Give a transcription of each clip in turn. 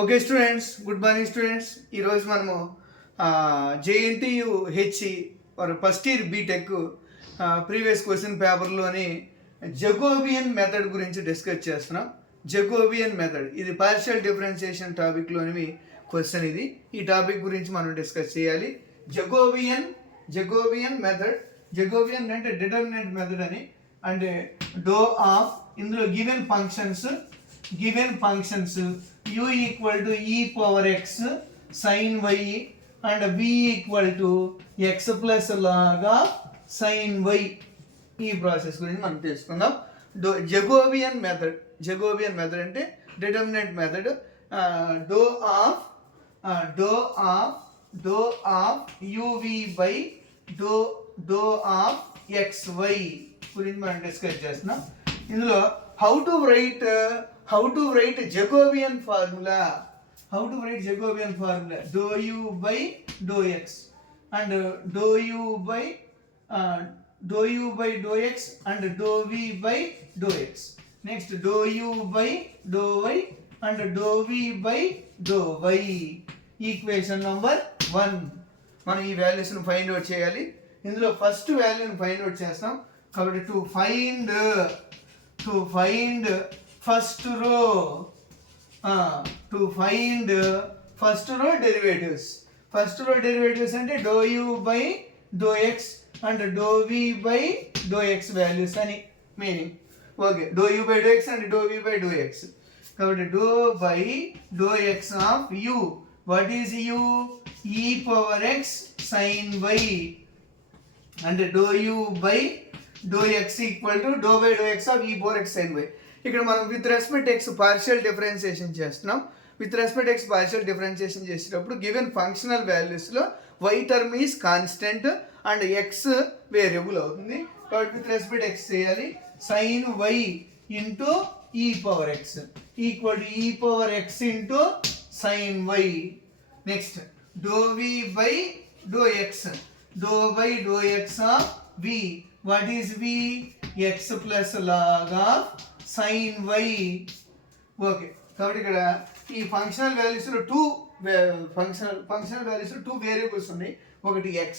Okay students, good morning students. ఈరోజు మనము JNTU HE first year BTech previous question పేపర్లోని Jacobian method గురించి discuss చేస్తున్నాం. జకోబియన్ మెథడ్ ఇది పార్షియల్ డిఫరెన్షియేషన్ టాపిక్లోని క్వశ్చన్. ఇది ఈ టాపిక్ గురించి మనం డిస్కస్ చేయాలి. Jacobian method. జకోబియన్ అంటే డిటర్మినెంట్ మెథడ్ అని, అంటే డో ఆఫ్ ఇందులో given functions u equal to e power x sin y and v equal to x plus log of sin y. ఈ ప్రాసెస్ గురించి మనం తెలుసుకుందాం. జకోబియన్ మెథడ్ అంటే determinant method. Do of uv by do of xy గురించి మనం discuss చేస్తున్నాం. ఇందులో how to write Jacobian formula. Dou u by dou x and dou u by dou x and dou v by dou x. Next dou u by dou y and dou v by dou y. Equation number 1. మనం ఈ వాల్యూస్ని find out చేయాలి. ఇందులో first వాల్యూని find out చేస్తాం. కాబట్టి to find first row derivatives. First row derivatives అంటే dou u by dou x and dou v by dou x values అని meaning. Okay, dou u by dou x and dou v by dou x. కాబట్టి dou by dou x of u. What is u? E power x sin y and dou u by dou x equal to dou by dou x of e power x sin y. ఇక్కడ మనం with respect x partial differentiation చేస్తున్నాం. With respect x partial differentiation చేసేటప్పుడు given functional వాల్యూస్లో y term is constant and x variable అవుతుంది. కాబట్టి with respect x చేయాలి. Sine y into e power x equal to e power x into sine y. Next do v by do x. Do by do x of v. What is v? x plus log of sin y. Okay, కాబట్టి ఇక్కడ ఈ functional వాల్యూస్లో functional వాల్యూస్లో two variables ఉన్నాయి. ఒకటి x,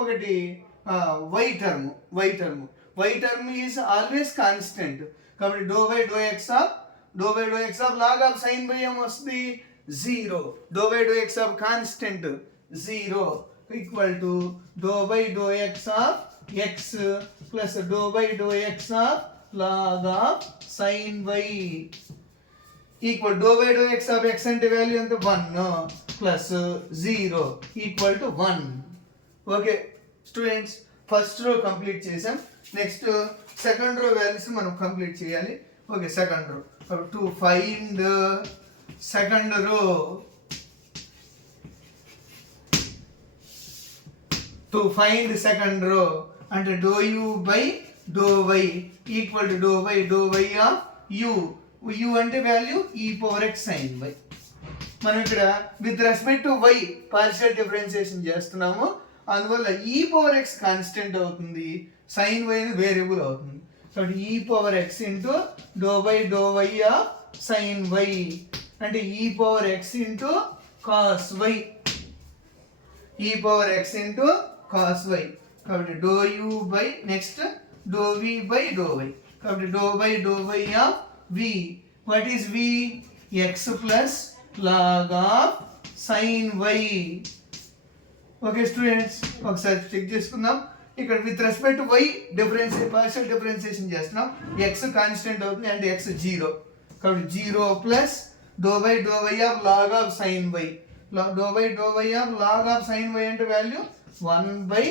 ఒకటి y term. y term is always constant. కాబట్టి do by do x of log of sin y ఏమొస్తుంది? 0. Do by do x of constant 0 equal to do by do x of x plus do by do x of log of sin y equal dou by dou x of x అంటే value ఎంత? 1 plus 0 equal to 1. Okay students, first row complete చేసాం. Next second row values మనం complete చేయాలి. Okay, second row. To find second row అంటే do u by do y equal to do y of u అంటే value e power x sin y. మనం ఇక్కడ with respect to y partial differentiation చేస్తున్నాము. అందువల్ల e power x constant అవుతుంది, sin y variable అవుతుంది. కాబట్టి e power x into డో y of sin y అంటే e power x into cos y. e power x into cos y. కాబట్టి డో u by next dou v by dou y. కాబట్టి dou by dou y of v. What is v? x plus log of sin y. Okay students, ఒకసారి check చేసుకుందాం. ఇక్కడ with respect to y partial differentiation చేస్తున్నాం. x constant అవుతుంది and x 0. కాబట్టి 0 plus dou by of log of sin y. dou by of log of sin y అంటే value 1 by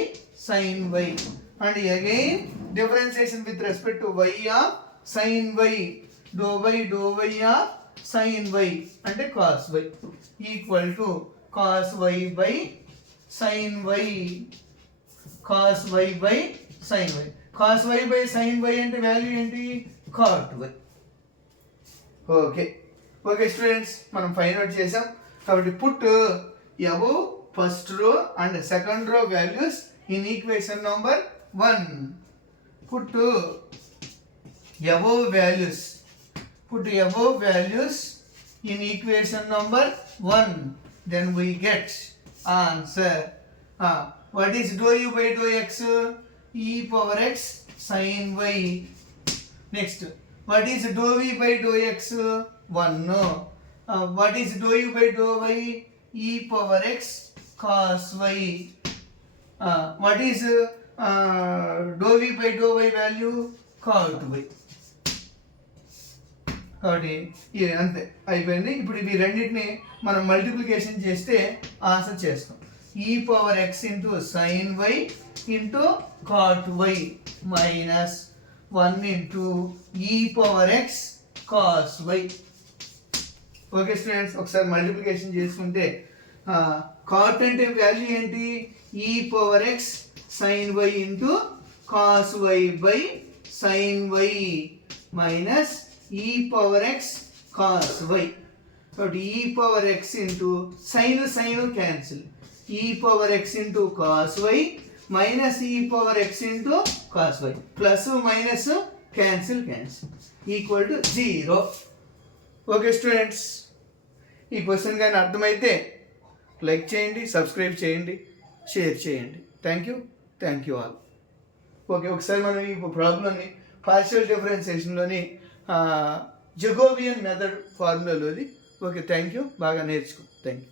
sin y. And again differentiation with respect to y of sin y. Dou by of sin y అంటే cos y equal to cos y by sin y. cos y by sin y. cos y by sin y అంటే value ఏంటి? cot y. Okay students, మనం find out చేసాం. కాబట్టి put above first row and second row values in equation number 1. Put above values in equation number 1. Then we get answer. What is dou u by dou x? E power x sin y. Next, what is dou v by dou x? 1. What is dou u by dou y? E power x cos y. What is dou v by dou y value? Cot y. కాబట్టి ఇది అంతే అయిపోయింది. ఇప్పుడు ఇవి రెండింటిని మనం multiplication చేస్తే answer చేస్తాం. E power x into sine y into cot y minus 1 into e power x cos y. Okay students, ఒకసారి మల్టిప్లికేషన్ చేసుకుంటే కాట్ అంటే వాల్యూ ఏంటి? E power x sine y into cos y by sine y minus e power x cos y. కాబట్టి e power x into sin cancel. e power x into cos y minus e power x into cos y. Plus minus cancel equal to 0. Okay students, ఈ question కానీ అర్థమైతే like చేయండి, subscribe చేయండి, share చేయండి. Thank you all. Okay, ఒకసారి మనం ఈ ప్రాబ్లమ్ని పార్షియల్ డిఫరెన్షియేషన్లోని జకోబియన్ మెథడ్ ఫార్ములాలోది. ఓకే, థ్యాంక్ యూ, బాగా నేర్చుకో. Thank you.